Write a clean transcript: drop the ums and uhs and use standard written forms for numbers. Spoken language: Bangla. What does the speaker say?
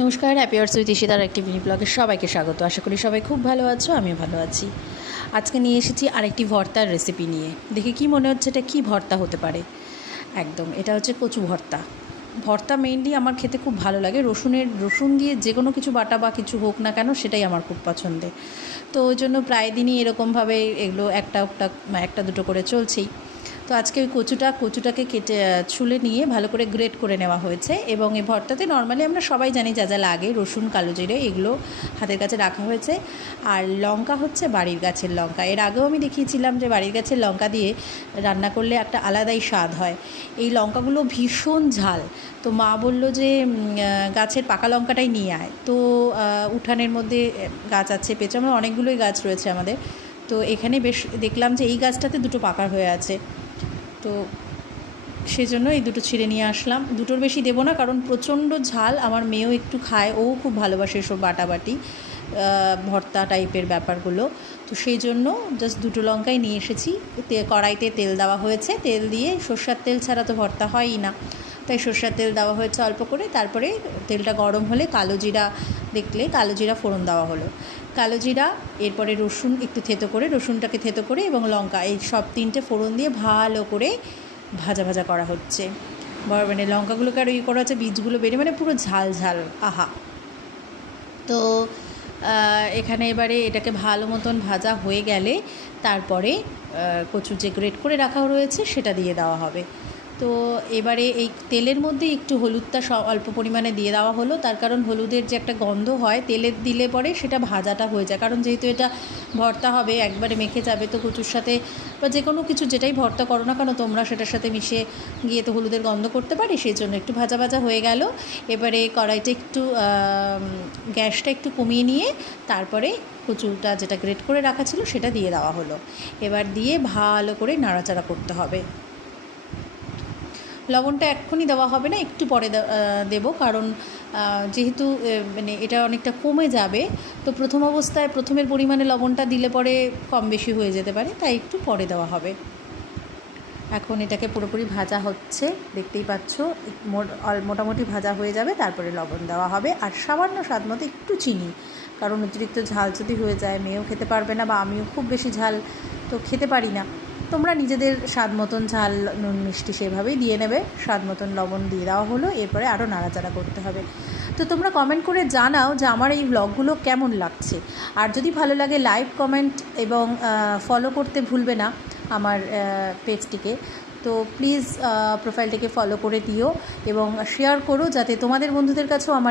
নমস্কার, হ্যাপি আওয়ার্স উইথ ইশিতার একটি মিনি ব্লগে সবাইকে স্বাগত। আশা করি সবাই খুব ভালো আছো, আমিও ভালো আছি। আজকে নিয়ে এসেছি আরেকটি ভর্তার রেসিপি নিয়ে। দেখে কি মনে হচ্ছে এটা কী ভর্তা হতে পারে? একদম, এটা হচ্ছে কচু ভর্তা। ভর্তা মেইনলি আমার খেতে খুব ভালো লাগে। রসুন দিয়ে যে কোনো কিছু বাটা বা কিছু হোক না কেন, সেটাই আমার খুব পছন্দের। তো ওই জন্য প্রায় দিনই এরকমভাবে এগুলো একটা দুটো করে চলছেই। তো আজকে ওই কচুটাকে কেটে ছুলে নিয়ে ভালো করে গ্রেট করে নেওয়া হয়েছে। এবং এই ভর্তাতে নর্মালি আমরা সবাই জানি যা যা লাগে, রসুন, কালো জিরে, এগুলো হাতের কাছে রাখা হয়েছে। আর লঙ্কা হচ্ছে বাড়ির গাছের লঙ্কা। এর আগেও আমি দেখিয়েছিলাম যে বাড়ির গাছের লঙ্কা দিয়ে রান্না করলে একটা আলাদাই স্বাদ হয়। এই লঙ্কাগুলো ভীষণ ঝাল। তো মা বলল যে গাছের পাকা লঙ্কাটাই নিয়ে আয়। তো উঠানের মধ্যে গাছ আছে, পেছনে অনেকগুলোই গাছ রয়েছে আমাদের। তো এখানে বেশ দেখলাম যে এই গাছটাতে দুটো পাকা হয়ে আছে। তো সেজন্য এই দুটো ছিঁড়ে নিয়ে আসলাম। দুটোর বেশি দেবো না, কারণ প্রচণ্ড ঝাল। আমার মেয়েও একটু খায়, ও খুব ভালোবাসে এসব বাটাবাটি ভর্তা টাইপের ব্যাপারগুলো। তো সেই জন্য জাস্ট দুটো লঙ্কাই নিয়ে এসেছি। কড়াইতে তেল দেওয়া হয়েছে, তেল দিয়ে সর্ষের তেল ছাড়া তো ভর্তা হয়ই না, তাই সর্ষের তেল দেওয়া হয়েছে অল্প করে। তারপরে তেলটা গরম হলে কালো জিরা ফোড়ন দেওয়া হলো। কালো জিরা, এরপরে রসুন একটু রসুনটাকে থেতো করে এবং লঙ্কা, এই সব তিনটে ফোড়ন দিয়ে ভালো করে ভাজা করা হচ্ছে। মানে লঙ্কাগুলোকে আর করা হচ্ছে, বীজগুলো বেরিয়ে, মানে পুরো ঝাল ঝাল, আহা। তো এখানে এবারে এটাকে ভালো মতন ভাজা হয়ে গেলে তারপরে কচু যে গ্রেট করে রাখা রয়েছে সেটা দিয়ে দেওয়া হবে। তো এবারে এই তেলের মধ্যে একটু হলুদটা অল্প পরিমাণে দিয়ে দেওয়া হলো। তার কারণ হলুদের যে একটা গন্ধ হয় তেলের দিলে পরে সেটা ভাজাটা হয়ে যায়। কারণ যেহেতু এটা ভর্তা হবে, একবারে মেখে যাবে, তো কচুর সাথে বা যে কোনো কিছু যেটাই ভর্তা করো না কেন তোমরা, সেটার সাথে মিশে গিয়ে তো হলুদের গন্ধ করতে পারি। সেই জন্য একটু ভাজা হয়ে গেল। এবারে কড়াইটা একটু গ্যাসটা একটু কমিয়ে নিয়ে তারপরে কচুটা যেটা গ্রেট করে রাখা ছিল সেটা দিয়ে দেওয়া হলো। এবার দিয়ে ভালো করে নাড়াচাড়া করতে হবে। লবণটা এক্ষুনি দেওয়া হবে না, একটু পরে দেবো, কারণ যেহেতু মানে এটা অনেকটা কমে যাবে। তো প্রথমের পরিমাণে লবণটা দিলে পরে কম বেশি হয়ে যেতে পারে, তাই একটু পরে দেওয়া হবে। এখন এটাকে পুরোপুরি ভাজা হচ্ছে, দেখতেই পাচ্ছ। মোটামুটি ভাজা হয়ে যাবে, তারপরে লবণ দেওয়া হবে আর সামান্য স্বাদ মতো একটু চিনি। কারণ অতিরিক্ত ঝাল যদি হয়ে যায় মেয়েও খেতে পারবে না, বা আমিও খুব বেশি ঝাল তো খেতে পারি না। তোমরা নিজেদের স্বাদ মতন ঝাল, নুন, মিষ্টি সেভাবেই দিয়ে নেবে। স্বাদ মতন লবণ দিয়ে দেওয়া হলো। এরপরে আরও নাড়াচাড়া করতে হবে। তো তোমরা কমেন্ট করে জানাও যে আমার এই ব্লগগুলো কেমন লাগছে। আর যদি ভালো লাগে লাইক, কমেন্ট এবং ফলো করতে ভুলবে না আমার পেজটিকে। তো প্লিজ প্রোফাইলটিকে ফলো করে দিও এবং শেয়ার করো, যাতে তোমাদের বন্ধুদের কাছেও আমার